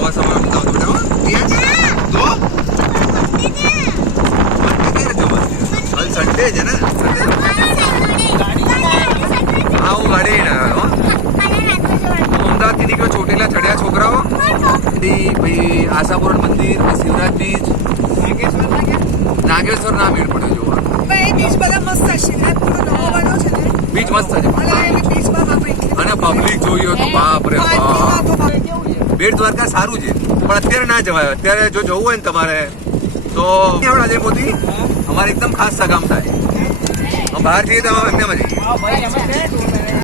भावा समान जाऊ दे तो ठीक आहे तो काल संडे आहे ना हा वो गाडी ना अमदावाद तिथे किंवा छोटेला छड्या छोकरा ती भाई आसापूर मंदिर शिवराज बीच नागेश्वर ना मेळ पडे जो बीच बघा मस्त अशी बीच मस्त आहे आणि पब्लिक जो तो बाप. रे बाप બેટ દ્વારકા સારું છે. પણ અત્યારે ના જવાય. અત્યારે જો જવું હોય ને તમારે તો આપણે અજય મોદી. અમારે એકદમ ખાસ સગામ થાય. બહાર જઈએ તો એમને મજા